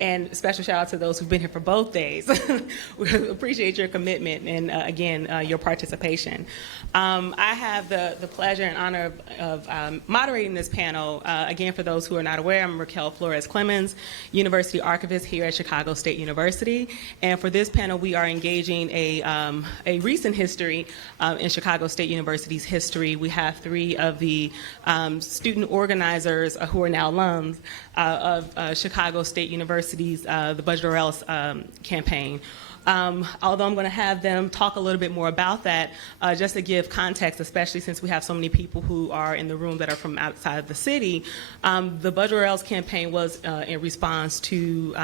And special shout out to those who've been here for both days. We appreciate your commitment and, again, your participation. I have the pleasure and honor of moderating this panel. Again, for those who are not aware, I'm Raquel Flores Clemens, University Archivist here at Chicago State University. And for this panel, we are engaging a recent history in Chicago State University's history. We have three of the student organizers who are now alums of Chicago State University's the Budget or Else campaign. Although I'm going to have them talk a little bit more about that, just to give context, especially since we have so many people who are in the room that are from outside of the city. The Budget or Else campaign was in response to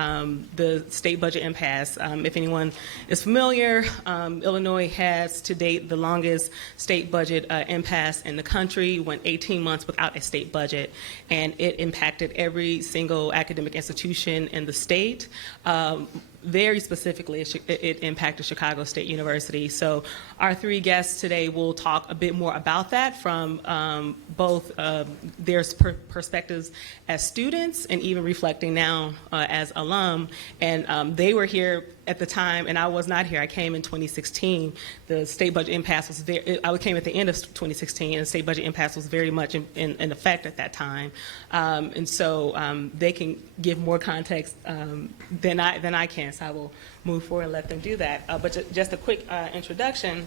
the state budget impasse. If anyone is familiar, Illinois has to date the longest state budget impasse in the country. Went 18 months without a state budget, and it impacted every single academic institution in the state. Very specifically, it impacted Chicago State University. So our three guests today will talk a bit more about that from both their perspectives as students and even reflecting now as alum. And they were here at the time, and I was not here. I came in 2016. The state budget impasse was I came at the end of 2016, and the state budget impasse was very much in effect at that time. And so they can give more context than I can. So I will move forward and let them do that. But just a quick introduction.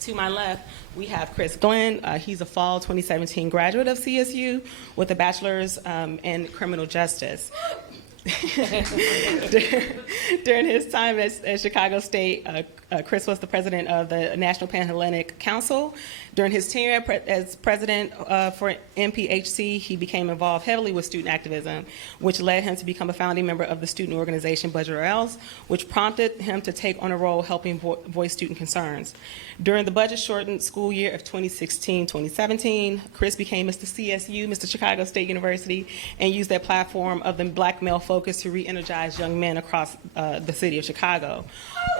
To my left, we have Chris Glenn. He's a fall 2017 graduate of CSU with a bachelor's in criminal justice. During his time at Chicago State, Chris was the president of the National Pan-Hellenic Council. During his tenure as president for NPHC, he became involved heavily with student activism, which led him to become a founding member of the student organization Budget or Else, which prompted him to take on a role helping voice student concerns. During the budget-shortened school year of 2016-2017, Chris became Mr. CSU, Mr. Chicago State University, and used that platform of the black male focus to re-energize young men across the city of Chicago.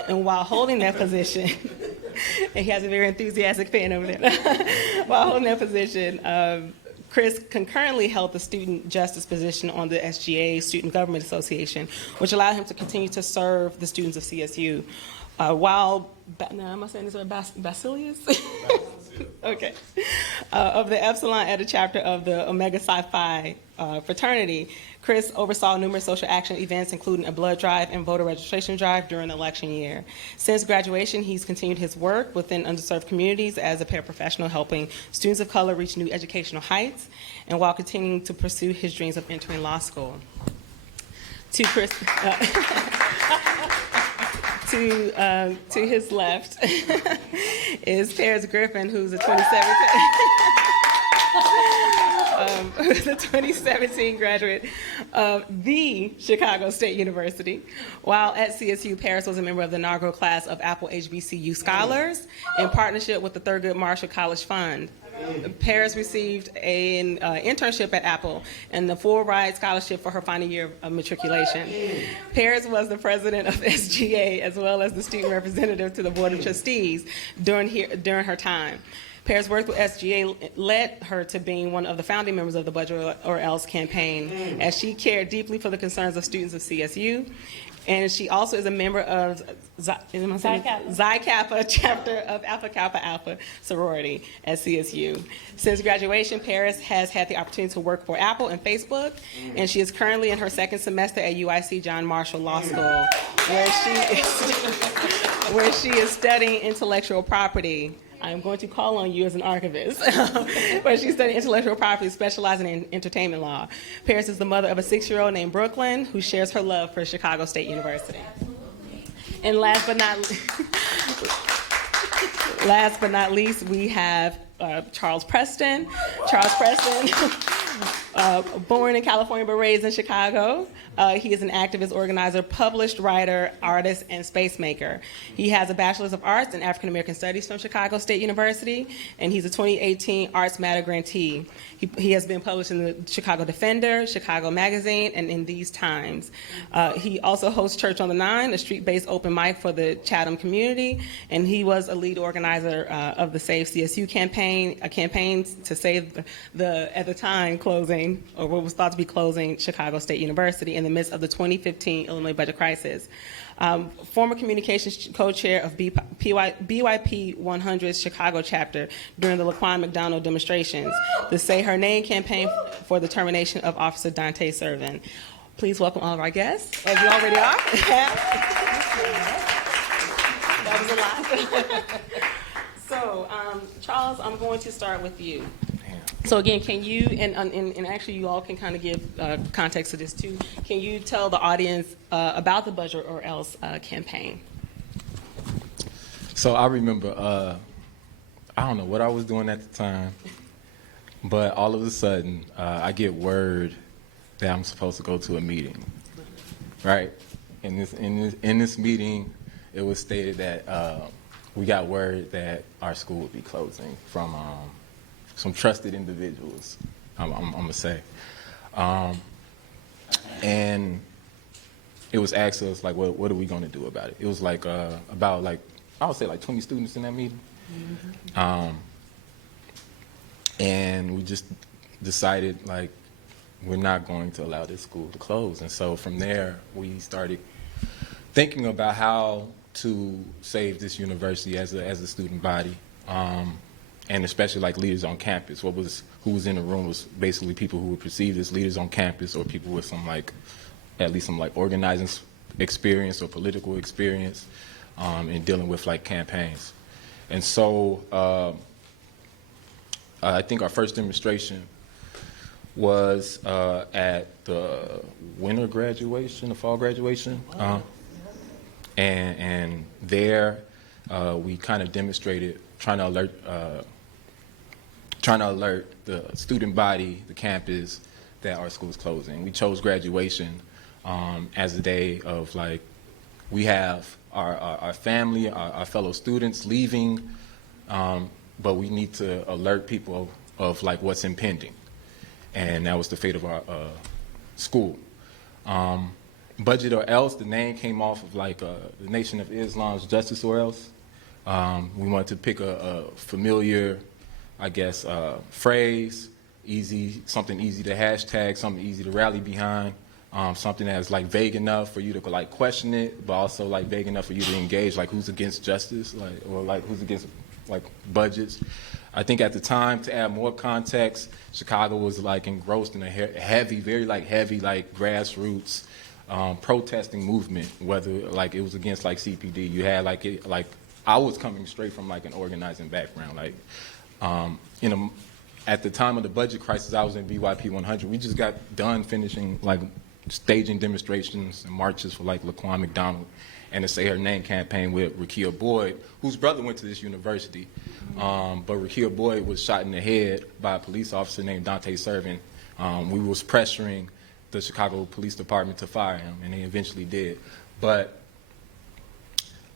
And while holding that position, and he has a very enthusiastic fan over there, while holding that position, Chris concurrently held the student justice position on the SGA, Student Government Association, which allowed him to continue to serve the students of CSU. While, now am I saying this right, Basilius? Okay. Of the Epsilon Eta chapter of the Omega Psi Phi fraternity, Chris oversaw numerous social action events, including a blood drive and voter registration drive during the election year. Since graduation, he's continued his work within underserved communities as a paraprofessional, helping students of color reach new educational heights, and while continuing to pursue his dreams of entering law school. To Chris, to his left is Paris Griffin, who's a 2017 graduate of the Chicago State University. While at CSU, Paris was a member of the inaugural class of Apple HBCU Scholars in partnership with the Thurgood Marshall College Fund. Paris received an internship at Apple and the full ride scholarship for her final year of matriculation. Paris was the president of SGA as well as the student representative to the Board of Trustees during her time. Paris' work with SGA led her to being one of the founding members of the Budget or Else campaign, as she cared deeply for the concerns of students of CSU. And she also is a member of Xi Kappa chapter of Alpha Kappa Alpha sorority at CSU. Since graduation, Paris has had the opportunity to work for Apple and Facebook, and she is currently in her second semester at UIC John Marshall Law School, where she is studying intellectual property. I'm going to call on you as an archivist, where she studied intellectual property, specializing in entertainment law. Paris is the mother of a 6-year-old named Brooklyn, who shares her love for Chicago State University. And last but not least, we have Charles Preston. Charles Preston, born in California but raised in Chicago. He is an activist, organizer, published writer, artist, and space maker. He has a Bachelor's of Arts in African American Studies from Chicago State University, and he's a 2018 Arts Matter grantee. He has been published in the Chicago Defender, Chicago Magazine, and in These Times. He also hosts Church on the Nine, a street-based open mic for the Chatham community, and he was a lead organizer of the Save CSU campaign, a campaign to save the at the time, closing closing, or what was thought to be closing, Chicago State University in the midst of the 2015 Illinois budget crisis. Former communications co-chair of BYP 100's Chicago chapter during the Laquan McDonald demonstrations, the Say Her Name campaign for the termination of Officer Dante Servin. Please welcome all of our guests, as you already are. That was a lot. So, Charles, I'm going to start with you. So again, can you, and actually you all can kind of give context to this too, can you tell the audience about the Budget or Else campaign? So I remember, I don't know what I was doing at the time, but all of a sudden I get word that I'm supposed to go to a meeting, right? In this meeting, it was stated that we got word that our school would be closing from some trusted individuals, I'm gonna say. And it was asked us, like, what are we gonna do about it? It was like, about like, I would say like 20 students in that meeting. Mm-hmm. And we just decided, like, we're not going to allow this school to close. And so from there, we started thinking about how to save this university as a student body. And especially like leaders on campus. Who was in the room was basically people who were perceived as leaders on campus, or people with some at least some organizing experience or political experience in dealing with like campaigns. And so I think our first demonstration was at the winter graduation, the fall graduation. And there we kind of demonstrated trying to alert the student body, the campus, that our school is closing. We chose graduation as a day of, like, we have our family, our fellow students leaving, but we need to alert people of like what's impending. And that was the fate of our school. Budget or Else, the name came off of like the Nation of Islam's Justice or Else. We wanted to pick a familiar, I guess, phrase, something easy to hashtag, something easy to rally behind, something that's like vague enough for you to like question it, but also like vague enough for you to engage, like who's against justice, like, or like who's against like budgets. I think at the time, to add more context, Chicago was like engrossed in a very heavy grassroots protesting movement, whether like it was against like CPD. You had like I was coming straight from like an organizing background, like at the time of the budget crisis, I was in BYP 100. We just got done finishing like staging demonstrations and marches for like Laquan McDonald and the Say Her Name campaign with Rekia Boyd, whose brother went to this university. But Rekia Boyd was shot in the head by a police officer named Dante Servin. We was pressuring the Chicago Police Department to fire him, and they eventually did. But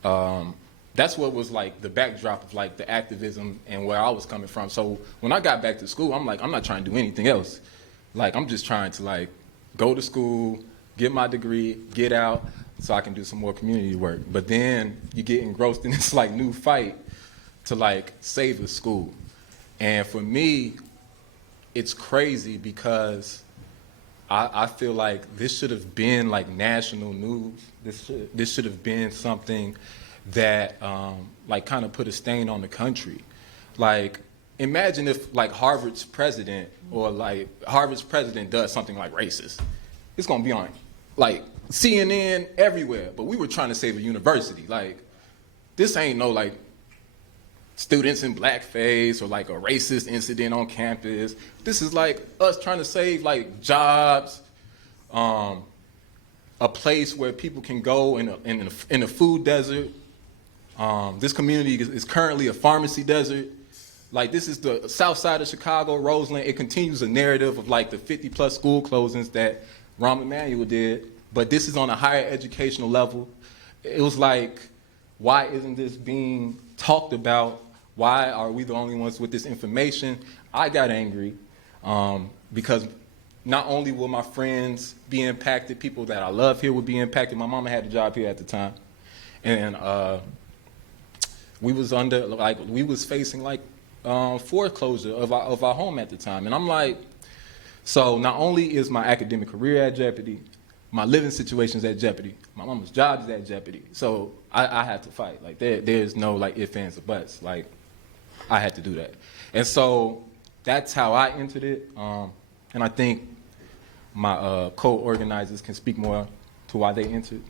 that's what was like the backdrop of like the activism and where I was coming from. So when I got back to school, I'm like, I'm not trying to do anything else. Like, I'm just trying to like go to school, get my degree, get out, so I can do some more community work. But then you get engrossed in this like new fight to like save the school. And for me, it's crazy because I feel like this should have been like national news. This should have been something that like kind of put a stain on the country. Like, imagine if like Harvard's president does something like racist. It's gonna be on like CNN everywhere. But we were trying to save a university. Like, this ain't no like students in blackface or like a racist incident on campus. This is like us trying to save like jobs, a place where people can go in a food desert. This community is currently a pharmacy desert. Like, this is the south side of Chicago, Roseland. It continues a narrative of like the 50+ school closings that Rahm Emanuel did, but this is on a higher educational level. It was like, why isn't this being talked about? Why are we the only ones with this information? I got angry because not only will my friends be impacted, people that I love here would be impacted. My mama had a job here at the time, and we was facing like foreclosure of our home at the time. And I'm like, So not only is my academic career at jeopardy, my living situation's at jeopardy, my mama's job is at jeopardy. So I had to fight. Like there's no like ifs, ands, or buts. Like I had to do that. And so that's how I entered it. And I think my co-organizers can speak more to why they entered.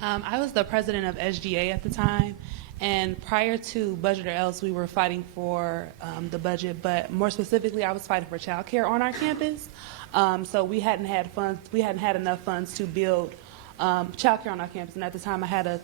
I was the president of SGA at the time, and prior to Budget or Else, we were fighting for the budget, but more specifically, I was fighting for childcare on our campus. So we hadn't had enough funds to build childcare on our campus, and at the time, I had a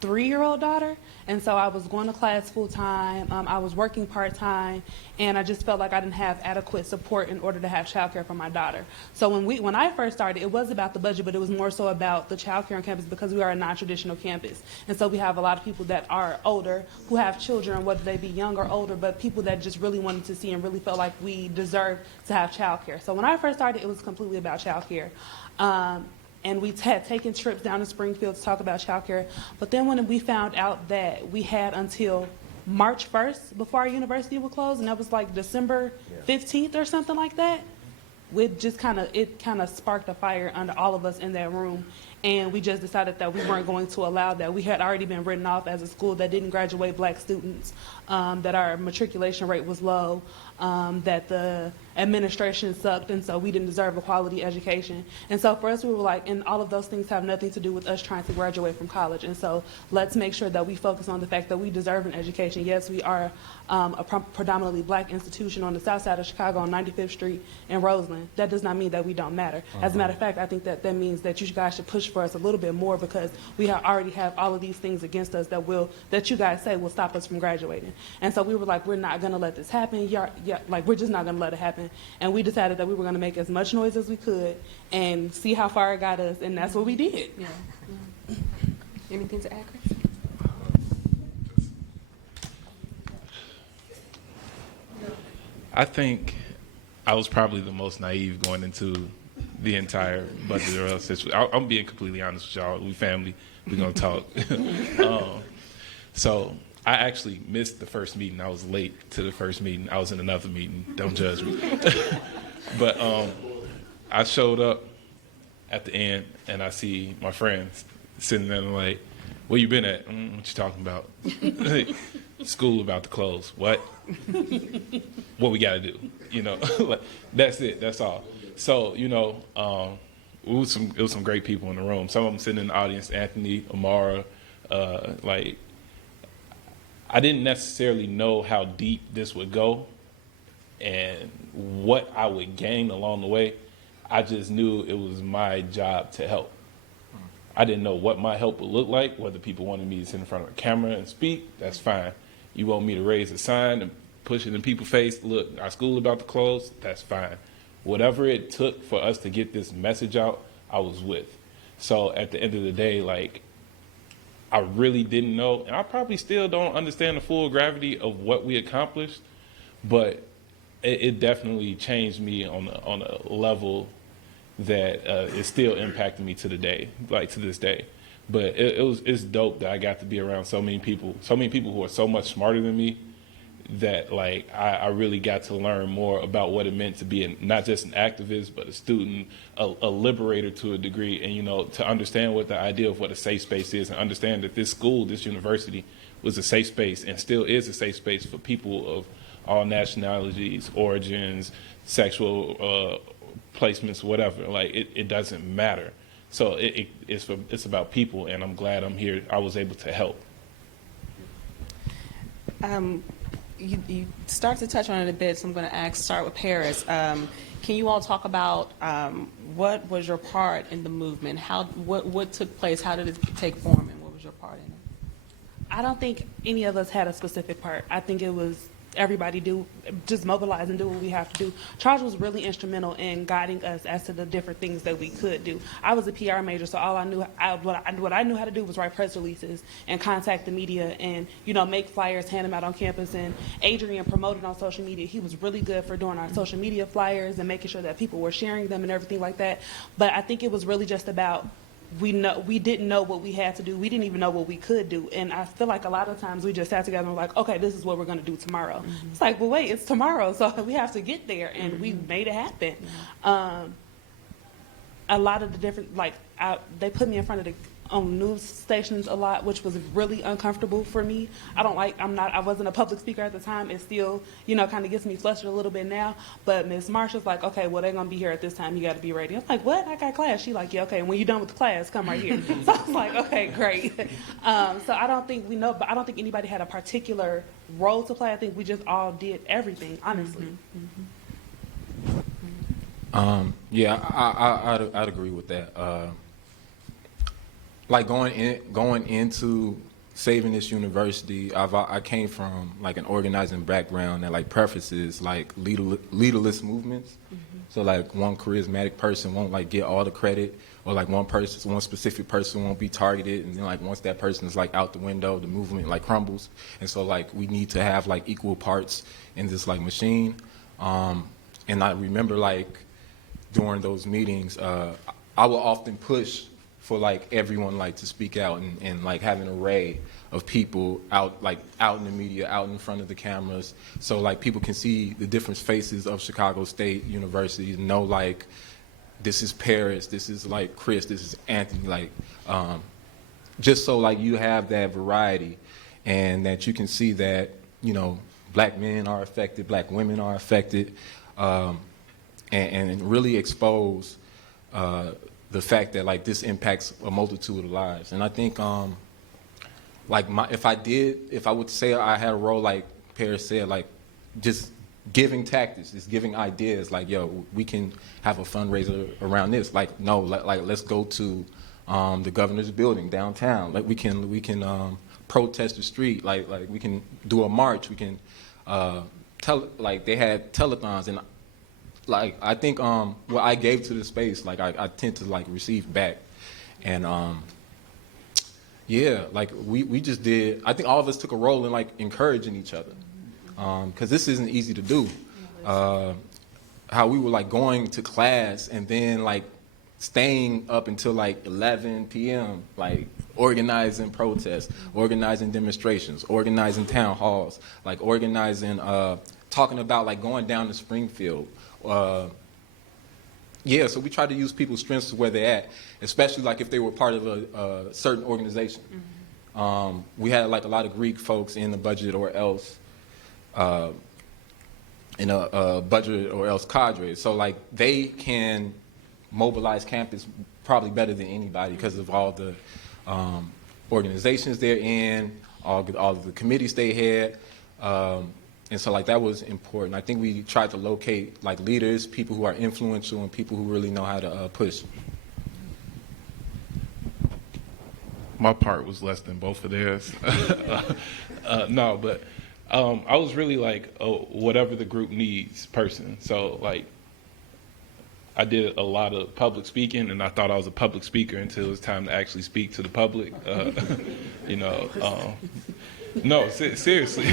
3-year-old daughter, and so I was going to class full time. I was working part time, and I just felt like I didn't have adequate support in order to have childcare for my daughter. So when I first started, it was about the budget, but it was more so about the childcare on campus because we are a non-traditional campus, and so we have a lot of people that are older who have children, whether they be young or older, but people that just really wanted to see and really felt like we deserved to have childcare. So when I first started, it was completely about childcare. And we had taken trips down to Springfield to talk about childcare. But then when we found out that we had until March 1st before our university would close, and that was like December 15th or something like that, it kind of sparked a fire under all of us in that room. And we just decided that we weren't going to allow that. We had already been written off as a school that didn't graduate black students, that our matriculation rate was low, that the administration sucked, and so we didn't deserve a quality education. And so for us, we were like, and all of those things have nothing to do with us trying to graduate from college. And so let's make sure that we focus on the fact that we deserve an education. Yes, we are a predominantly black institution on the south side of Chicago on 95th Street in Roseland. That does not mean that we don't matter. As a matter of fact, I think that means that you guys should push for us a little bit more, because we already have all of these things against us that you guys say will stop us from graduating. And so we were like, we're not going to let this happen. Like, we're just not going to let it happen. And we decided that we were going to make as much noise as we could and see how far it got us, and that's what we did. Yeah. Anything to add, Chris? I think I was probably the most naive going into the entire Budget or Else situation. I'm being completely honest with y'all. We family. We're going to talk. So I actually missed the first meeting. I was late to the first meeting. I was in another meeting. Don't judge me. But I showed up at the end, and I see my friends sitting there and I'm like, where you been at? What you talking about? School about to close. What? What we got to do? You know, like, that's it. That's all. So, you know, it was some great people in the room. Some of them sitting in the audience, Anthony, Amara, like, I didn't necessarily know how deep this would go and what I would gain along the way. I just knew it was my job to help. I didn't know what my help would look like, whether people wanted me to sit in front of a camera and speak, that's fine. You want me to raise a sign and push it in people's face, look, our school about to close, that's fine. Whatever it took for us to get this message out, I was with. So at the end of the day, like, I really didn't know, and I probably still don't understand the full gravity of what we accomplished, but it definitely changed me on a level that is still impacting me to this day. But it's dope that I got to be around so many people who are so much smarter than me, that like I really got to learn more about what it meant to be not just an activist, but a student, a liberator to a degree, and, you know, to understand what the idea of what a safe space is, and understand that this school, this university, was a safe space and still is a safe space for people of all nationalities, origins, sexual placements, whatever. Like, it doesn't matter. So it's about people, and I'm glad I'm here. I was able to help. You start to touch on it a bit, so I'm going to start with Paris. Can you all talk about what was your part in the movement? What took place? How did it take form, and what was your part in it? I don't think any of us had a specific part. I think it was everybody just mobilize and do what we have to do. Charles was really instrumental in guiding us as to the different things that we could do. I was a PR major, so all I knew, what I knew how to do was write press releases and contact the media and, you know, make flyers, hand them out on campus. And Adrian promoted on social media. He was really good for doing our social media flyers and making sure that people were sharing them and everything like that. But I think it was really just about we didn't know what we had to do. We didn't even know what we could do. And I feel like a lot of times we just sat together and were like, okay, this is what we're going to do tomorrow. It's like, well, wait, it's tomorrow, so we have to get there, and we made it happen. A lot of the different, they put me in front of the news stations a lot, which was really uncomfortable for me. I wasn't a public speaker at the time. It still, kind of gets me flustered a little bit now. But Ms. Marsha's like, okay, well, they're going to be here at this time. You got to be ready. I was like, what? I got class. She like, yeah, okay. And when you're done with the class, come right here. So I was like, okay, great. So I don't think we know, but I don't think anybody had a particular role to play. I think we just all did everything, honestly. Yeah, I'd agree with that. Like going into Saving This University, I came from like an organizing background that like prefaces like leaderless movements. So like one charismatic person won't like get all the credit, or like one specific person won't be targeted, and then like once that person is like out the window, the movement like crumbles. And so like we need to have like equal parts in this like machine. And I remember like during those meetings, I will often push for like everyone like to speak out and like have an array of people out in the media, out in front of the cameras, so like people can see the different faces of Chicago State University, know like this is Paris, this is like Chris, this is Anthony, like just so like you have that variety, and that you can see that black men are affected, black women are affected, and really expose the fact that like this impacts a multitude of lives. And I think if I would say I had a role, like Paris said, like just giving tactics, just giving ideas, like, yo, we can have a fundraiser around this. Like, no, like let's go to the governor's building downtown. Like we can protest the street. Like we can do a march. We can they had telethons, and like I think what I gave to the space, like I tend to like receive back, and yeah, like we just did. I think all of us took a role in like encouraging each other, because this isn't easy to do. How we were like going to class and then like staying up until like 11 p.m. like organizing protests, organizing demonstrations, organizing town halls, like organizing, talking about like going down to Springfield. Yeah, so we try to use people's strengths to where they're at, especially like if they were part of a certain organization. We had like a lot of Greek folks in the Budget or Else, in a Budget or Else cadre. So like they can mobilize campus probably better than anybody because of all the organizations they're in, all of the committees they had. And so like that was important. I think we tried to locate like leaders, people who are influential, and people who really know how to push. My part was less than both of theirs. No, but I was really like a whatever the group needs person. So like I did a lot of public speaking, and I thought I was a public speaker until it was time to actually speak to the public. No, seriously.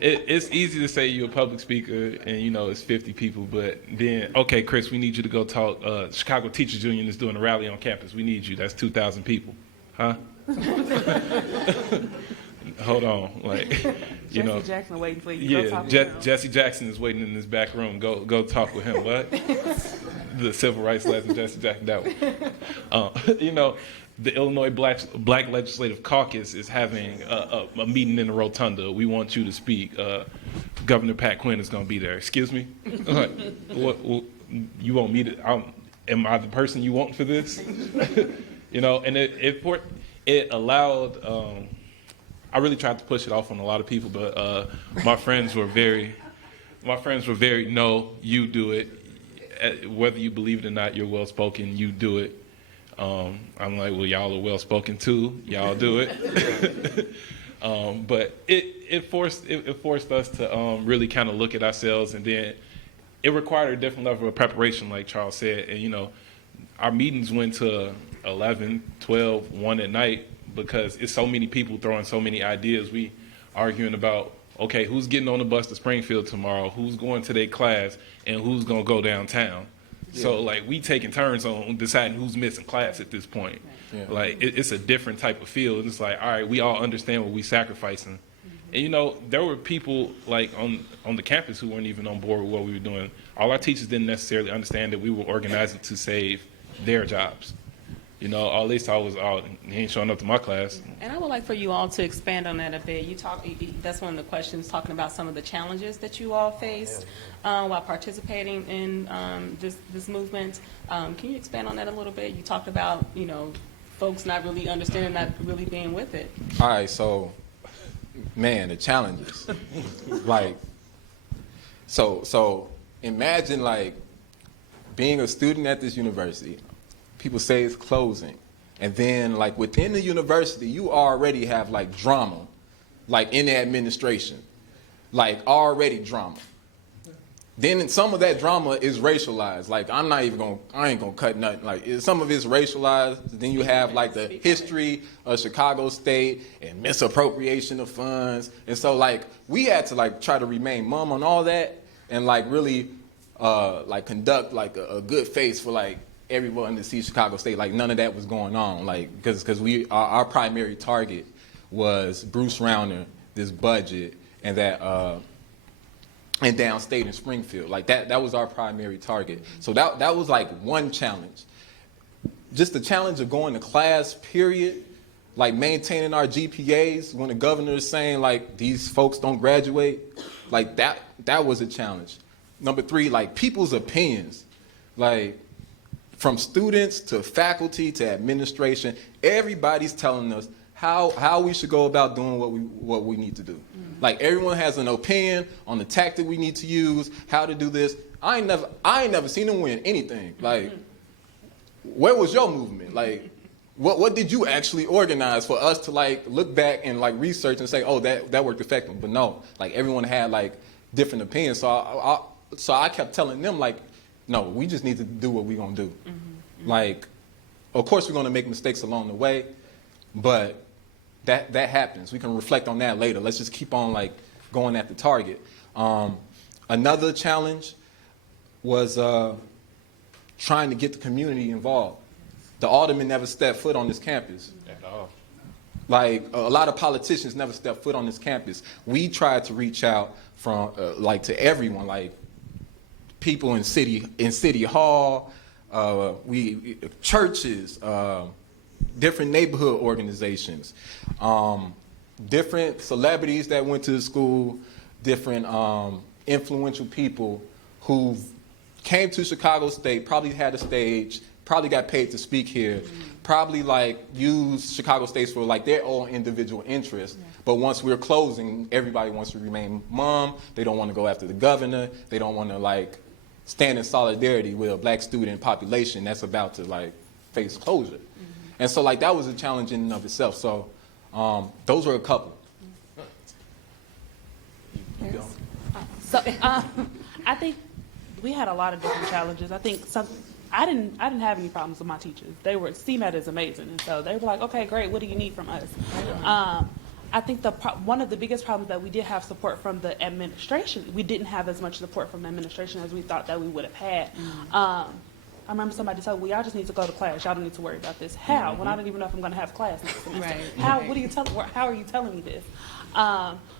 It's easy to say you're a public speaker and it's 50 people, but then, okay, Chris, we need you to go talk. Chicago Teachers Union is doing a rally on campus. We need you. That's 2,000 people. Huh? Hold on, like, Jesse Jackson waiting for you. Go talk to him. Jesse Jackson is waiting in this back room. Go talk with him. What? The civil rights legend Jesse Jackson. That one. The Illinois Black Legislative Caucus is having a meeting in the rotunda. We want you to speak. Governor Pat Quinn is going to be there. Excuse me? What, you want me to? Am I the person you want for this? And it allowed. I really tried to push it off on a lot of people, but my friends were very no, you do it. Whether you believe it or not, you're well spoken. You do it. I'm like, well, y'all are well spoken too. Y'all do it. But it forced us to really kind of look at ourselves, and then it required a different level of preparation, like Charles said. And our meetings went to 11, 12, 1 at night because it's so many people throwing so many ideas. We arguing about, okay, who's getting on the bus to Springfield tomorrow? Who's going to their class? And who's going to go downtown? So like we taking turns on deciding who's missing class at this point. Yeah. Like it's a different type of feel. And it's like, all right, we all understand what we sacrificing. And you know, there were people like on the campus who weren't even on board with what we were doing. All our teachers didn't necessarily understand that we were organizing to save their jobs. You know, all they saw was, oh, he ain't showing up to my class. And I would like for you all to expand on that a bit. That's one of the questions, talking about some of the challenges that you all faced while participating in this movement. Can you expand on that a little bit? You talked about, you know, folks not really understanding, not really being with it. All right, so, man, the challenges. Like, so imagine, like, being a student at this university. People say it's closing. And then, like, within the university, you already have, like, drama, like, in the administration. Like, already drama. Then some of that drama is racialized. Like, I ain't gonna cut nothing. Like, some of it's racialized. Then you have, like, the history of Chicago State and misappropriation of funds. And so, like, we had to, like, try to remain mum on all that and, like, really, like, conduct, like, a good face for, like, everyone to see Chicago State. Like, none of that was going on. Like, because our primary target was Bruce Rauner, this budget, and that, and downstate in Springfield. Like, that was our primary target. So that was like one challenge. Just the challenge of going to class, period, like maintaining our GPAs when the governor is saying, like, these folks don't graduate. Like, that was a challenge. Number 3, like, people's opinions. Like, from students to faculty to administration, everybody's telling us how we should go about doing what we need to do. Like, everyone has an opinion on the tactic we need to use, how to do this. I ain't never seen them win anything. Like, where was your movement? Like, what did you actually organize for us to, like, look back and, like, research and say, oh, that worked effectively? But no, like, everyone had, like, different opinions. So I kept telling them, like, no, we just need to do what we're going to do. Like, of course, we're going to make mistakes along the way, but that happens. We can reflect on that later. Let's just keep on, like, going at the target. Another challenge was trying to get the community involved. The aldermen never stepped foot on this campus. At all. Like, a lot of politicians never stepped foot on this campus. We tried to reach out from, like, to everyone, like, people in city hall, churches, different neighborhood organizations, different celebrities that went to the school, different influential people who came to Chicago State, probably had a stage, probably got paid to speak here, probably, like, used Chicago State for, like, their own individual interests. But once we're closing, everybody wants to remain mum. They don't want to go after the governor. They don't want to, like, stand in solidarity with a black student population that's about to, like, face closure. And so, like, that was a challenge in and of itself. So those were a couple. So I think we had a lot of different challenges. I think I didn't have any problems with my teachers. CMAT is amazing, and so they were like, okay, great. What do you need from us? I think one of the biggest problems that we did have support from the administration. We didn't have as much support from the administration as we thought that we would have had. I remember somebody told me, y'all just need to go to class. Y'all don't need to worry about this. How? When I don't even know if I'm going to have class next semester. Right. How? What are you telling? How are you telling me this?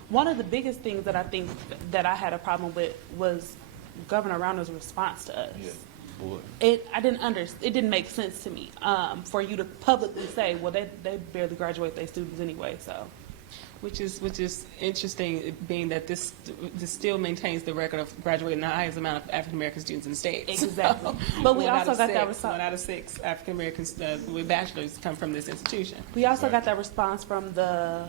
One of the biggest things that I think that I had a problem with was Governor Rauner's response to us. Yeah. Boy. It didn't make sense to me for you to publicly say, well, they barely graduate their students anyway, so. Which is interesting, being that this still maintains the record of graduating the highest amount of African American students in the state. Exactly. But we also got that response. 1 out of 6 African Americans with bachelors come from this institution. We also got that response from the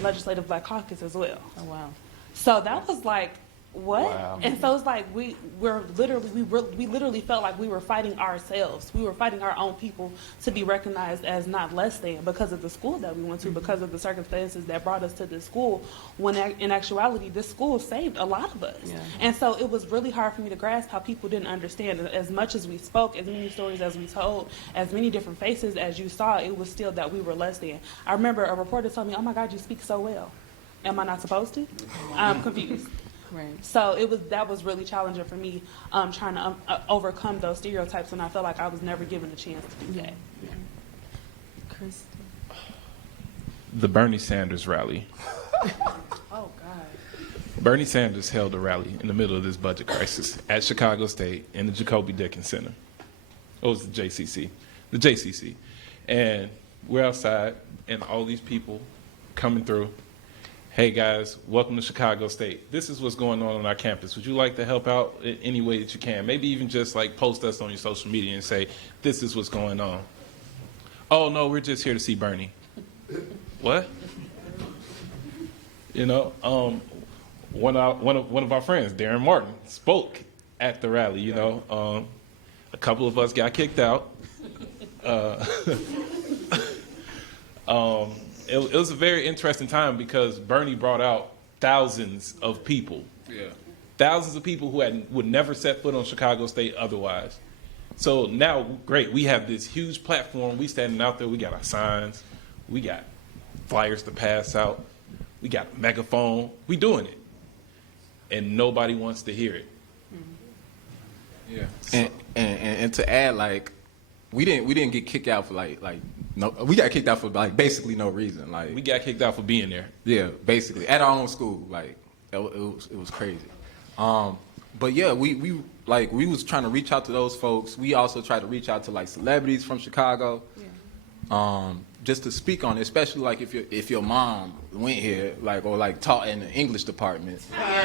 Legislative Black Caucus as well. Oh wow! So that was like, what? Wow. And so it's like we literally felt like we were fighting ourselves. We were fighting our own people to be recognized as not less than because of the school that we went to, because of the circumstances that brought us to this school, when in actuality this school saved a lot of us. Yeah. And so it was really hard for me to grasp how people didn't understand. As much as we spoke, as many stories as we told, as many different faces as you saw, it was still that we were less than. I remember a reporter told me, oh my God, you speak so well. Am I not supposed to? I'm confused. Right. So that was really challenging for me, trying to overcome those stereotypes, and I felt like I was never given a chance to do that. Chris. The Bernie Sanders rally. Oh God. Bernie Sanders held a rally in the middle of this budget crisis at Chicago State in the Jacoby Dickens Center. It was the JCC. The JCC. And we're outside, and all these people coming through. Hey guys, welcome to Chicago State. This is what's going on our campus. Would you like to help out in any way that you can? Maybe even just like post us on your social media and say, this is what's going on. Oh no, we're just here to see Bernie. What? You know, one of our friends, Darren Martin, spoke at the rally. You know, a couple of us got kicked out. It was a very interesting time because Bernie brought out thousands of people. Yeah. Thousands of people who would never set foot on Chicago State otherwise. So now, great, we have this huge platform. We standing out there. We got our signs. We got flyers to pass out. We got a megaphone. We doing it. And nobody wants to hear it. Yeah. And to add, like, we didn't get kicked out for like no, we got kicked out for like basically no reason. Like We got kicked out for being there. yeah, basically at our own school. Like it was crazy. But yeah, we was trying to reach out to those folks. We also tried to reach out to like celebrities from Chicago. Just to speak on it, especially like if your mom went here, like or like taught in the English department.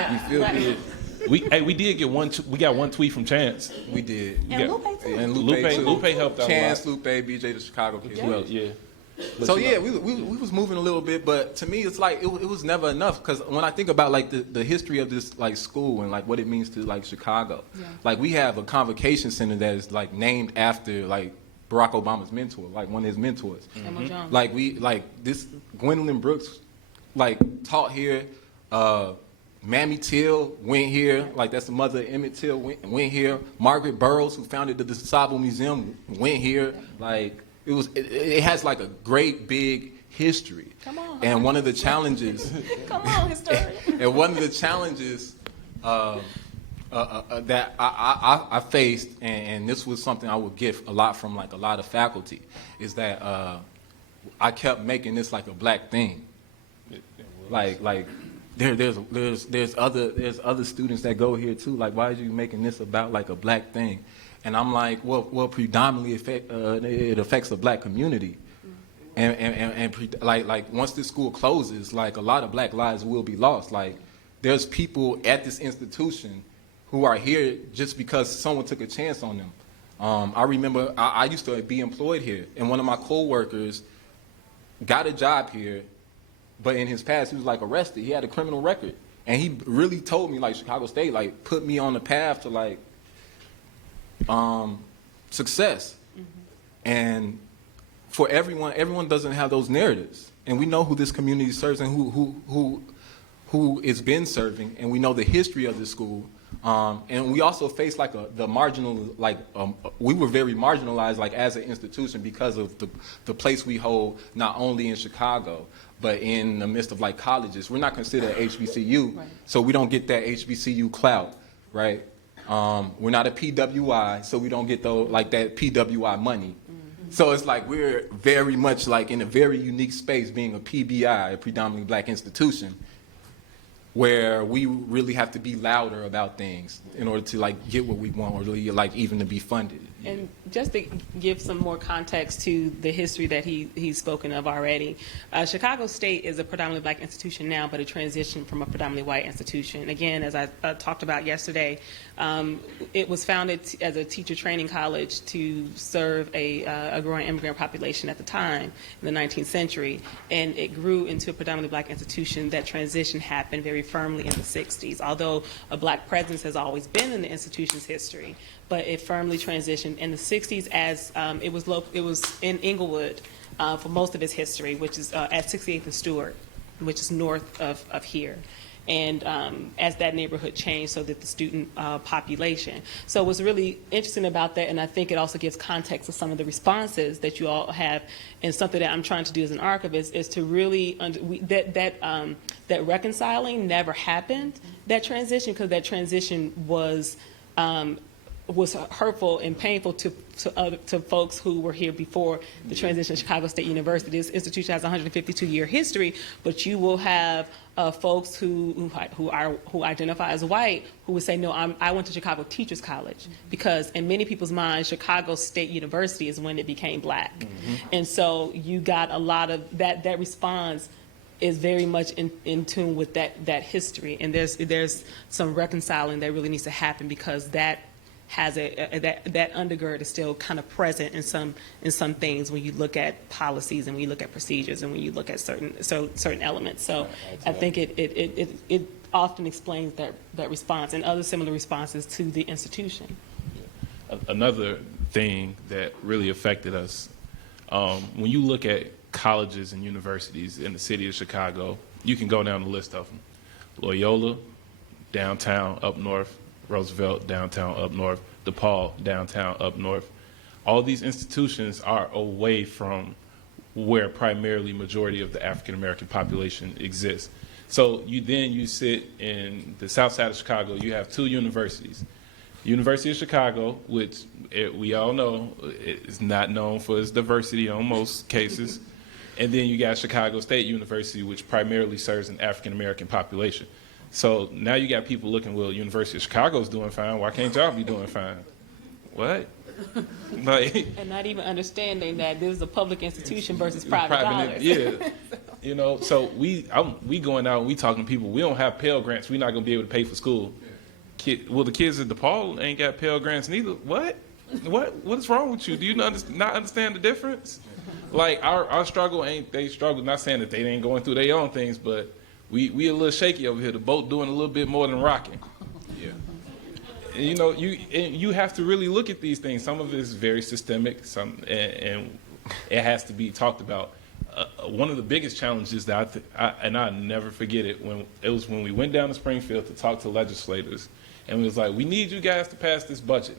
You feel me? We did get we got one tweet from Chance. We did. And Lupe too. And Lupe helped out Chance, a lot. Lupe, BJ, the Chicago kids. Well, yeah. So yeah, we was moving a little bit, but to me, it's like it was never enough. Because when I think about like the history of this like school and like what it means to like Chicago, like we have a convocation center that is like named after like Barack Obama's mentor, like one of his mentors. Samuel Johnson. Like this Gwendolyn Brooks, like taught here. Mammy Till went here, like that's the mother of Emmett Till went here. Margaret Burroughs, who founded the DeSable Museum, went here. Like it has like a great big history. Come on. And one of the challenges, Come on, historian. and one of the challenges that I faced, and this was something I would get a lot from like a lot of faculty, is that I kept making this like a black thing. Like there's other students that go here too. Like, why are you making this about like a black thing? And I'm like, well, predominantly it affects the black community. Like once this school closes, like a lot of black lives will be lost. Like there's people at this institution who are here just because someone took a chance on them. I remember I used to be employed here, and one of my coworkers got a job here, but in his past he was like arrested. He had a criminal record, and he really told me like Chicago State like put me on the path to like success. And for everyone doesn't have those narratives, and we know who this community serves and who it's been serving, and we know the history of this school. And we also face like the marginal, like we were very marginalized like as an institution because of the place we hold not only in Chicago but in the midst of like colleges. We're not considered HBCU, Right. so we don't get that HBCU clout, right? We're not a PWI, so we don't get that PWI money. So it's like we're very much like in a very unique space being a PBI, a predominantly black institution, where we really have to be louder about things in order to like get what we want or really like even to be funded. And just to give some more context to the history that he's spoken of already, Chicago State is a predominantly black institution now, but a transition from a predominantly white institution. Again, as I talked about yesterday, it was founded as a teacher training college to serve a growing immigrant population at the time in the 19th century, and it grew into a predominantly black institution. That transition happened very firmly in the 60s, although a black presence has always been in the institution's history, but it firmly transitioned in the 60s as it was in Inglewood for most of its history, which is at 68th and Stewart, which is north of here. and as that neighborhood changed, so did the student population. So what's really interesting about that, and I think it also gives context to some of the responses that you all have, and something that I'm trying to do as an archivist is to really that reconciling never happened, that transition, because that transition was hurtful and painful to folks who were here before the transition of Chicago State University. This institution has a 152-year history, but you will have folks who identify as white who would say, no, I went to Chicago Teachers College, because in many people's minds, Chicago State University is when it became black. And so you got a lot of that response is very much in tune with that history, and there's some reconciling that really needs to happen, because that has that undergird is still kind of present in some things when you look at policies and when you look at procedures and when you look at certain elements. So I think it often explains that response and other similar responses to the institution. Another thing that really affected us, when you look at colleges and universities in the city of Chicago, you can go down the list of them. Loyola, downtown up north. Roosevelt, downtown up north. DePaul, downtown up north. All these institutions are away from where primarily majority of the African American population exists. So you sit in the south side of Chicago, you have two universities. University of Chicago, which we all know is not known for its diversity in most cases. And then you got Chicago State University, which primarily serves an African American population. So now you got people looking, well, University of Chicago's doing fine. Why can't y'all be doing fine? What? Like, And not even understanding that this is a public institution versus private dollars. Yeah. You know, so we going out and we talking to people. We don't have Pell Grants. We're not going to be able to pay for school. Well, the kids at DePaul ain't got Pell Grants neither. What? What's wrong with you? Do you not understand the difference? Like, our struggle ain't they struggle. Not saying that they ain't going through their own things, but we a little shaky over here. The boat doing a little bit more than rocking. Yeah. And, you know, you have to really look at these things. Some of it is very systemic, and it has to be talked about. One of the biggest challenges that I never forget it, when we went down to Springfield to talk to legislators, and it was like, we need you guys to pass this budget.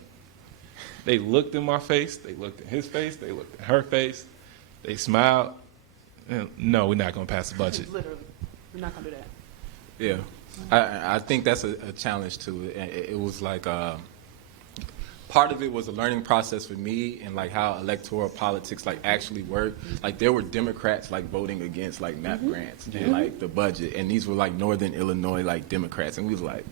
They looked in my face, they looked in his face, they looked in her face, they smiled, and no, we're not going to pass the budget. Literally, we're not going to do that. Yeah, I think that's a challenge too. It was like part of it was a learning process for me, and like how electoral politics like actually work. Like there were Democrats like voting against like MAP grants and like the budget, and these were like Northern Illinois like Democrats, and we was like,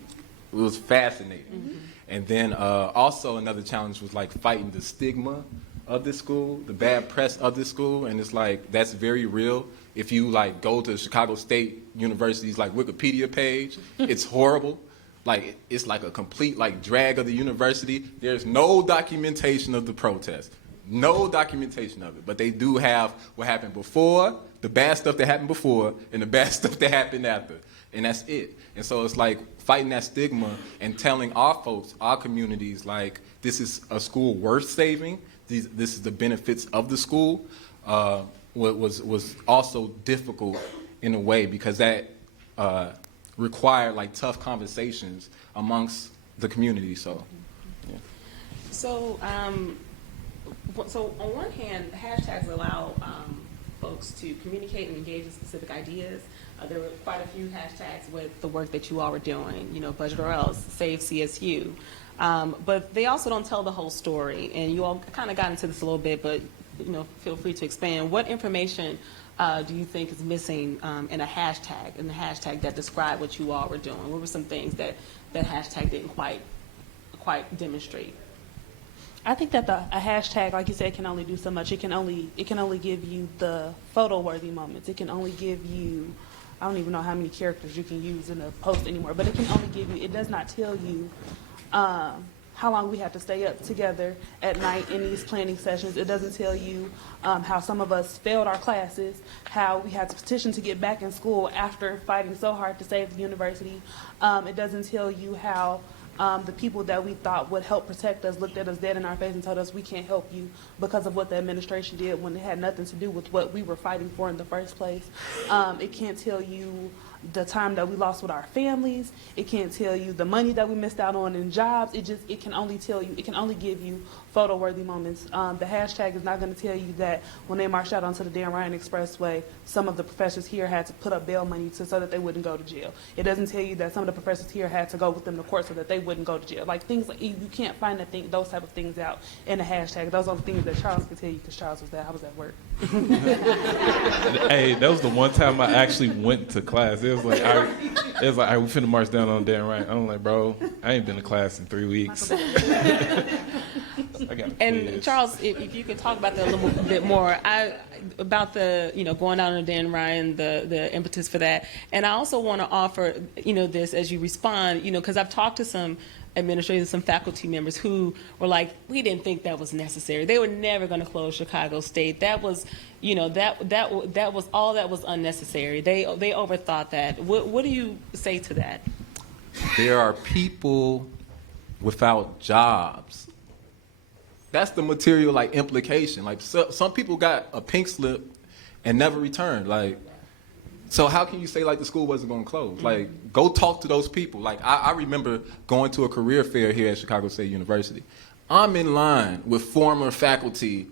it was fascinating. And then also another challenge was like fighting the stigma of this school, the bad press of this school, and it's like that's very real. If you like go to Chicago State University's like Wikipedia page, it's horrible. Like it's like a complete like drag of the university. There's no documentation of the protest, no documentation of it. But they do have what happened before, the bad stuff that happened before, and the bad stuff that happened after, and that's it. And so it's like fighting that stigma and telling our folks, our communities, like this is a school worth saving. This is the benefits of the school. Was also difficult in a way because that required like tough conversations amongst the community. So, yeah. So on one hand, hashtags allow folks to communicate and engage in specific ideas. There were quite a few hashtags with the work that you all were doing, you know, Budget or Else, Save CSU. But they also don't tell the whole story. And you all kind of got into this a little bit, but, you know, feel free to expand. What information do you think is missing in the hashtag that describe what you all were doing? What were some things that hashtag didn't quite demonstrate? I think that a hashtag, like you said, can only do so much. It can only give you the photo-worthy moments. It can only give you, I don't even know how many characters you can use in a post anymore, but it can only give you, it does not tell you how long we had to stay up together at night in these planning sessions. It doesn't tell you how some of us failed our classes, how we had to petition to get back in school after fighting so hard to save the university. It doesn't tell you how the people that we thought would help protect us looked at us dead in our face and told us we can't help you because of what the administration did when it had nothing to do with what we were fighting for in the first place. It can't tell you the time that we lost with our families. It can't tell you the money that we missed out on in jobs. It can only tell you, it can only give you photo-worthy moments. The hashtag is not going to tell you that when they marched out onto the Dan Ryan Expressway, some of the professors here had to put up bail money so that they wouldn't go to jail. It doesn't tell you that some of the professors here had to go with them to court so that they wouldn't go to jail. Like things like, you can't find those type of things out in the hashtag. Those are the things that Charles could tell you because Charles was there. I was at work. Hey, that was the one time I actually went to class. It was like, all right, we finna march down on Dan Ryan. I'm like, bro, I ain't been to class in 3 weeks. I got a And quiz. Charles, if you could talk about that a little bit more, about the going out on Dan Ryan, the impetus for that, and I also want to offer this as you respond, because I've talked to some administrators, some faculty members who were like, we didn't think that was necessary. They were never going to close Chicago State. That was, that was all that was unnecessary. They overthought that. What do you say to that? There are people without jobs. That's the material implication. Some people got a pink slip and never returned. So how can you say the school wasn't going to close? Go talk to those people. I remember going to a career fair here at Chicago State University. I'm in line with former faculty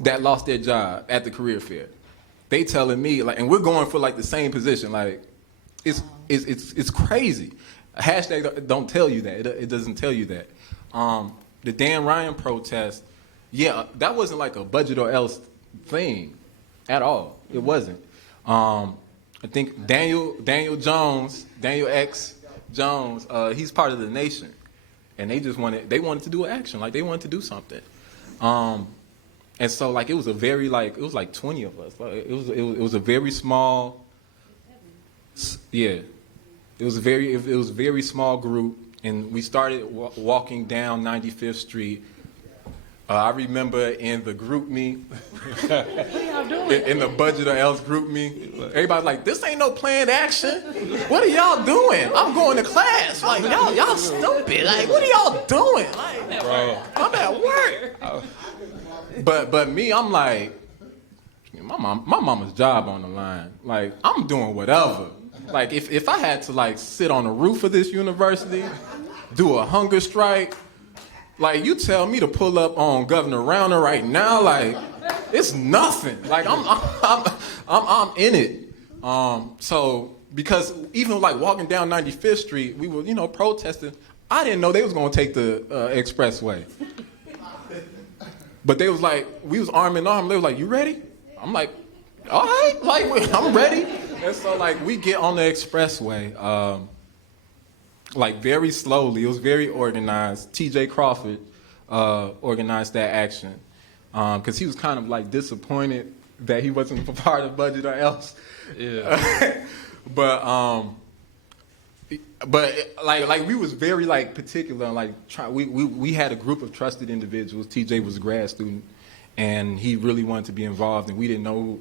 that lost their job at the career fair. They telling me and we're going for the same position. It's crazy. A hashtag don't tell you that. It doesn't tell you that. The Dan Ryan protest, that wasn't a budget or else thing at all. It wasn't. I think Daniel X. Jones, he's part of the Nation, and they wanted to do an action, they wanted to do something. And so it was a very it was 20 of us. It was a very small, it was a very small group. And we started walking down 95th Street. I remember in the group me, in the budget or else group me, everybody's like, this ain't no planned action. What are y'all doing? I'm going to class. Y'all stupid. What are y'all doing? Bro. I'm at work. But me, I'm my mama's job on the line. I'm doing whatever. If I had to sit on the roof of this university, do a hunger strike, you tell me to pull up on Governor Rauner right now, it's nothing. I'm in it. So because even walking down 95th Street, we were protesting. I didn't know they was gonna take the expressway. But they was we was arm in arm. They was like, you ready? I'm like, all right, I'm ready. And so we get on the expressway, very slowly. It was very organized. T.J. Crawford organized that action because he was kind of disappointed that he wasn't a part of budget or else. Yeah. But we was very particular. We had a group of trusted individuals. T.J. was a grad student. And he really wanted to be involved, and we didn't know,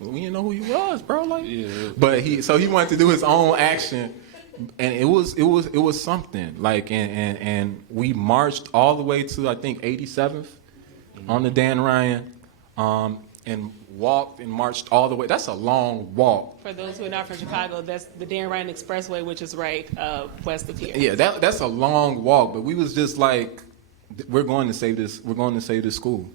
we didn't know who he was, bro. But he wanted to do his own action, and it was something. And we marched all the way to I think 87th on the Dan Ryan, and walked and marched all the way. That's a long walk. For those who are not from Chicago, that's the Dan Ryan Expressway, which is right west of here. Yeah, that's a long walk, but we was just we're going to save this. We're going to save this school.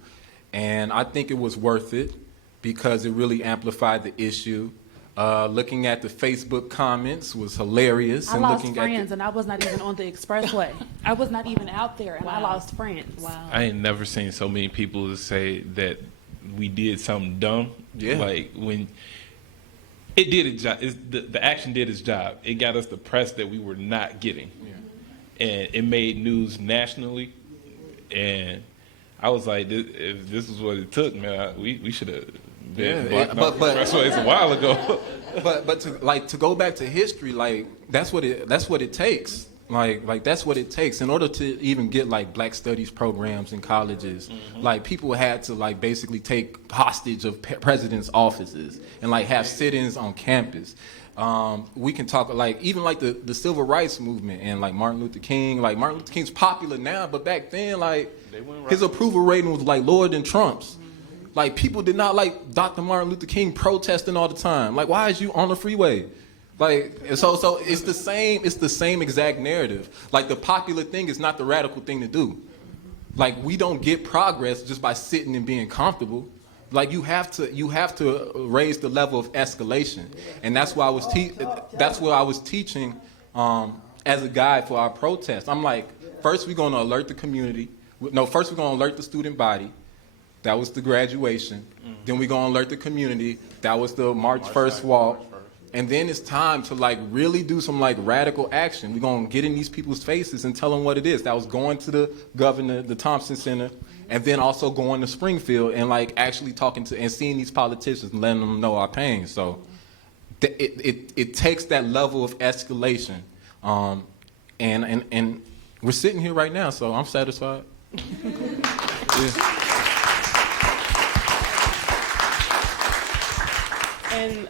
And I think it was worth it because it really amplified the issue. Looking at the Facebook comments was hilarious. I lost friends, and I was not even on the expressway. I was not even out there, and I lost friends. Wow. I ain't never seen so many people say that we did something dumb. Yeah. When it did its job. The action did its job. It got us the press that we were not getting. Yeah. And it made news nationally. And I was like, if this is what it took, man, we should have been blocked off the expressways a while ago. but to go back to history, that's what it takes. That's what it takes in order to even get Black Studies programs in colleges. Mm-hmm. People had to basically take hostage of presidents' offices and have sit-ins on campus. We can talk even the civil rights movement and Martin Luther King. Martin Luther King's popular now, but back then his approval rating was lower than Trump's. Like, people did not like Dr. Martin Luther King protesting all the time. Like, why is you on the freeway? Like, so it's the same exact narrative. Like, the popular thing is not the radical thing to do. Like, we don't get progress just by sitting and being comfortable. Like, you have to raise the level of escalation, and that's why I was teaching as a guide for our protest. I'm like, first we're going to alert the community. No, first we're going to alert the student body. That was the graduation. Then we're going to alert the community. That was the March 1st walk. And then it's time to like really do some like radical action. We're going to get in these people's faces and tell them what it is. That was going to the governor, the Thompson Center, and then also going to Springfield and like actually talking to and seeing these politicians and letting them know our pain. So it takes that level of escalation. And we're sitting here right now, so I'm satisfied. Yeah.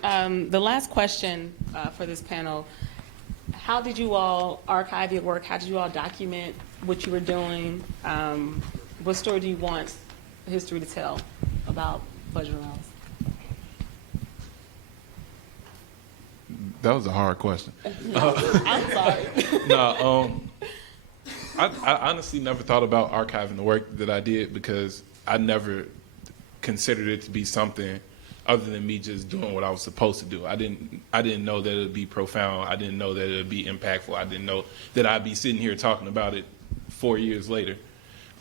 And the last question for this panel, how did you all archive your work? How did you all document what you were doing? What story do you want history to tell about Budget Ellis? That was a hard question. I'm sorry. No, I honestly never thought about archiving the work that I did because I never considered it to be something other than me just doing what I was supposed to do. I didn't know that it would be profound. I didn't know that it would be impactful. I didn't know that I'd be sitting here talking about it 4 years later.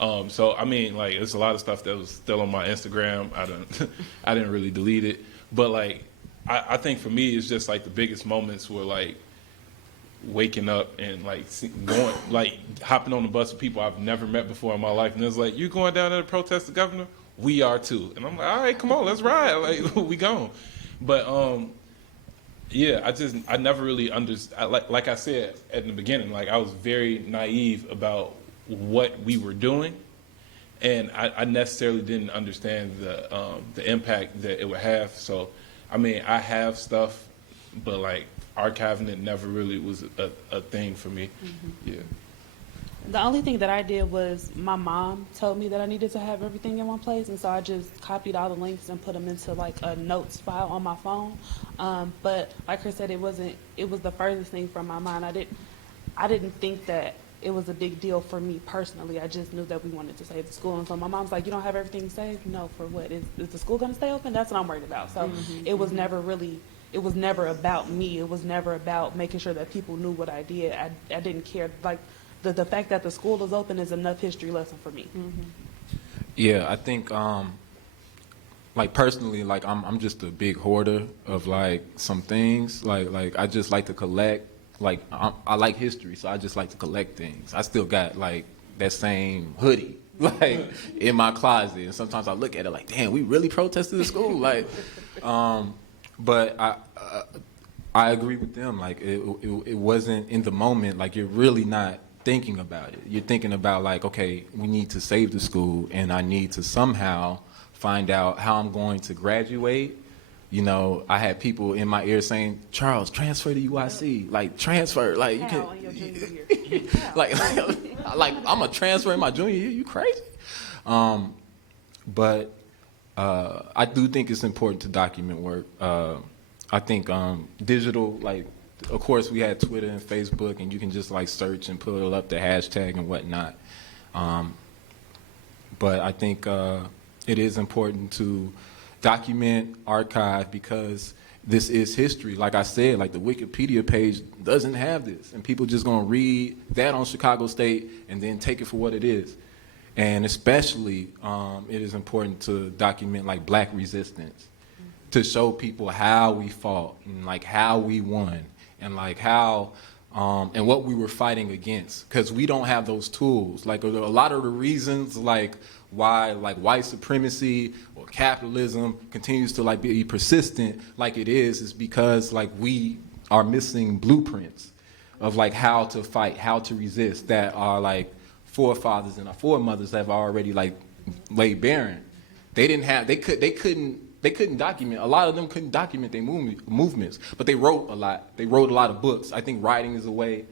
So I mean, like, there's a lot of stuff that was still on my Instagram. I didn't really delete it, but like, I think for me, it's just like the biggest moments were like waking up and like going, like hopping on the bus with people I've never met before in my life, and it's like, you going down there to protest the governor? We are too. And I'm like, all right, come on, let's ride. Like, we gone. But yeah, I never really understood. Like I said at the beginning, like I was very naive about what we were doing, and I necessarily didn't understand the impact that it would have. So, I mean, I have stuff, but like archiving it never really was a thing for me. Mm-hmm. Yeah. The only thing that I did was my mom told me that I needed to have everything in one place, and so I just copied all the links and put them into like a notes file on my phone. But like Chris said, it was the furthest thing from my mind. I didn't think that it was a big deal for me personally. I just knew that we wanted to save the school, and so my mom's like, "You don't have everything saved? No, for what? Is the school going to stay open?" That's what I'm worried about. So it was never really. It was never about me. It was never about making sure that people knew what I did. I didn't care. Like, the fact that the school is open is enough history lesson for me. Mm-hmm. Yeah, I think, like personally, like I'm just a big hoarder of like some things. Like I just like to collect. Like I like history, so I just like to collect things. I still got like that same hoodie like in my closet, and sometimes I look at it like, damn, we really protested at school. Like, but I agree with them. Like it wasn't in the moment. Like, you're really not thinking about it. You're thinking about like, okay, we need to save the school, and I need to somehow find out how I'm going to graduate. You know, I had people in my ear saying, "Charles, transfer to UIC. Like, transfer. Like, you can." In your junior year. like I'm a transfer in my junior year. You crazy? But I do think it's important to document work. I think digital, like, of course, we had Twitter and Facebook, and you can just like search and put it up the hashtag and whatnot. But I think it is important to document, archive, because this is history. Like I said, like the Wikipedia page doesn't have this, and people just gonna read that on Chicago State and then take it for what it is. And especially, it is important to document like Black resistance, to show people how we fought and like how we won and like how and what we were fighting against, because we don't have those tools. Like a lot of the reasons like why like white supremacy or capitalism continues to like be persistent like it is because like we are missing blueprints of like how to fight, how to resist, that our like forefathers and our foremothers have already like laid barren. They couldn't document. A lot of them couldn't document their movements, but they wrote a lot. They wrote a lot of books. I think writing is a way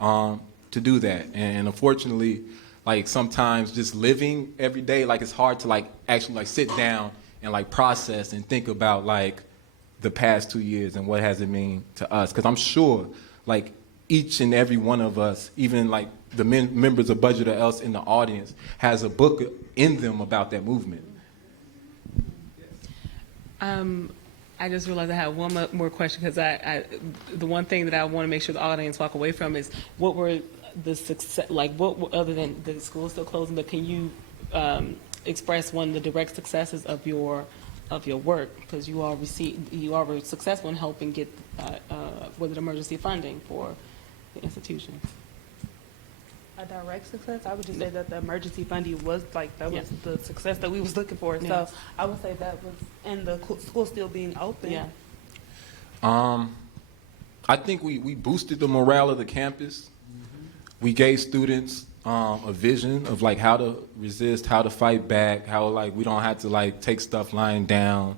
to do that. And unfortunately, like sometimes just living every day, like it's hard to like actually like sit down and like process and think about like the past 2 years and what has it mean to us. Because I'm sure like each and every one of us, even like the members of Budget or Else in the audience, has a book in them about that movement. I just realized I have one more question because the one thing that I want to make sure the audience walk away from is what were the success, like what other than the school still closing, but can you express one of the direct successes of your work, because you all were successful in helping get was it emergency funding for the institution? A direct success, I would just say that the emergency funding was that was Yeah. the success that we was looking for. Yes. So I would say that was, and the school still being open. Yeah. I think we boosted the morale of the campus. We gave students a vision of like how to resist, how to fight back, how like we don't have to like take stuff lying down.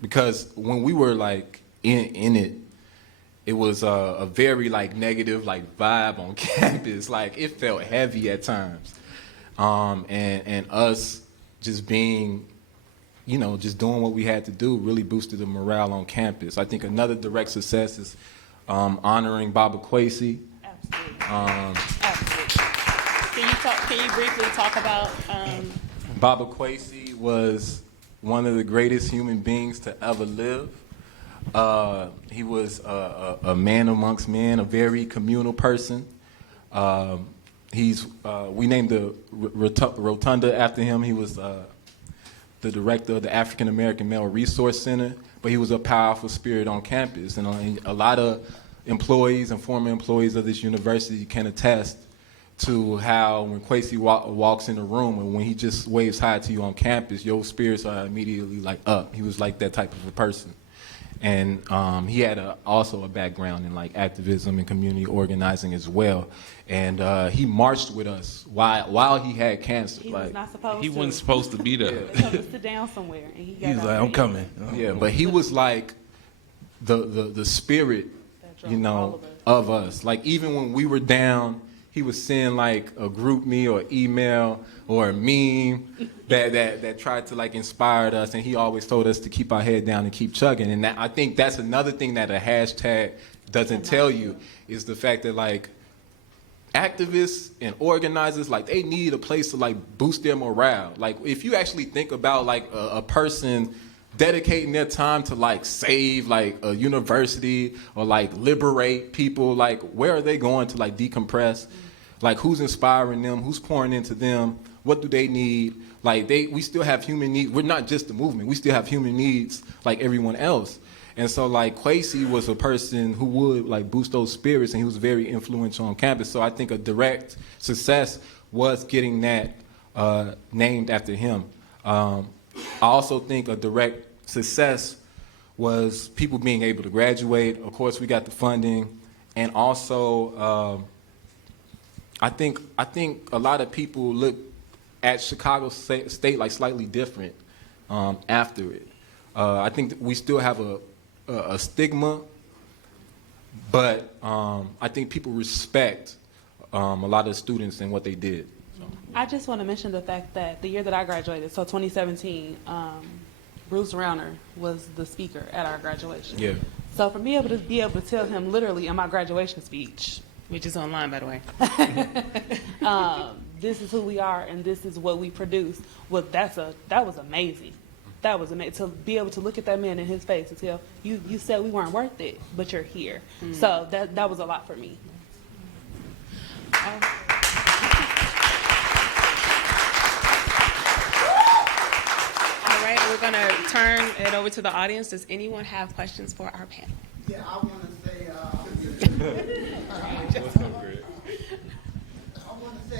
Because when we were like in it, it was a very like negative like vibe on campus. Like it felt heavy at times, and us just being, you know, just doing what we had to do really boosted the morale on campus. I think another direct success is honoring Baba Kwesi. Absolutely. Absolutely. Can you briefly talk about? Baba Kwesi was one of the greatest human beings to ever live. He was a man amongst men, a very communal person. We named the rotunda after him. He was the director of the African American Male Resource Center, but he was a powerful spirit on campus. And a lot of employees and former employees of this university can attest to how when Kwesi walks in the room and when he just waves hi to you on campus, your spirits are immediately like up. He was like that type of a person. And he had also a background in like activism and community organizing as well. And he marched with us while he had cancer. He like, was not supposed He to. wasn't supposed to be there. They told him to sit down somewhere, and he got He was up like, and I'm coming. yeah, but he was like the spirit, That drove you all know, of us. of us. Like even when we were down, he would send like a group me or email or a meme that tried to like inspire us, and he always told us to keep our head down and keep chugging. And I think that's another thing that a hashtag doesn't tell you is the fact that like activists and organizers, like they need a place to like boost their morale. Like if you actually think about like a person dedicating their time to like save like a university or like liberate people, like where are they going to like decompress? Like who's inspiring them? Who's pouring into them? What do they need? Like we still have human needs. We're not just a movement. We still have human needs like everyone else. And so like Kwesi was a person who would like boost those spirits, and he was very influential on campus. So I think a direct success was getting that named after him. I also think a direct success was people being able to graduate. Of course, we got the funding, and also I think a lot of people look at Chicago State like slightly different after it. I think that we still have a stigma, but I think people respect a lot of the students and what they did. So. I just want to mention the fact that the year that I graduated, so 2017, Bruce Rauner was the speaker at our graduation. Yeah. So for me to be able to tell him literally in my graduation speech, Which is online, by the way. this is who we are and this is what we produce. Well, that was amazing. That was amazing to be able to look at that man in his face and tell you said we weren't worth it, but you're here. So that was a lot for me. All right, we're going to turn it over to the audience. Does anyone have questions for our panel? Yeah, I want to say,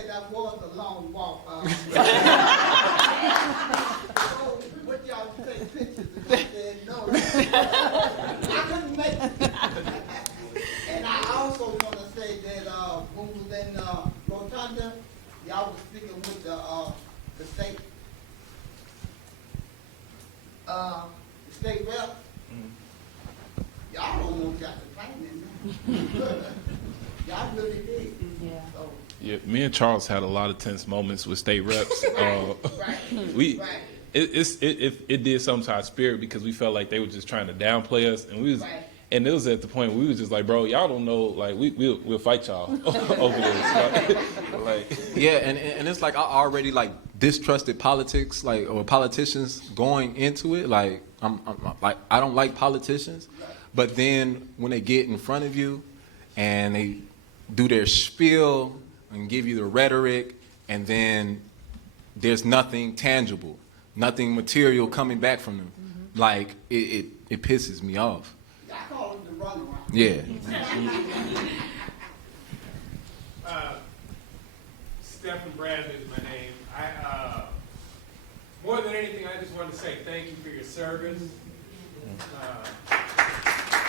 that was a long walk. So, what y'all take pictures and I said, no, I couldn't make it. And I also want to say that when we was in Rotunda, y'all was speaking with the state rep. Y'all almost got the training now. Y'all really did. Yeah. Yeah, me and Charles had a lot of tense moments with state reps. Right. We Right. it did something to our spirit because we felt like they were just trying to downplay us, and we was. Right. And it was at the point where we was just like, bro, y'all don't know, like we'll fight y'all over this. Like, Yeah, and it's like I already like distrusted politics, like or politicians going into it. Like I'm like I don't like politicians, but then when they get in front of you and they do their spiel and give you the rhetoric, and then there's nothing tangible, nothing material coming back from them. Like it pisses me off. I call him the runaround. Yeah. Stephen Bradley is my name. More than anything, I just want to say thank you for your service.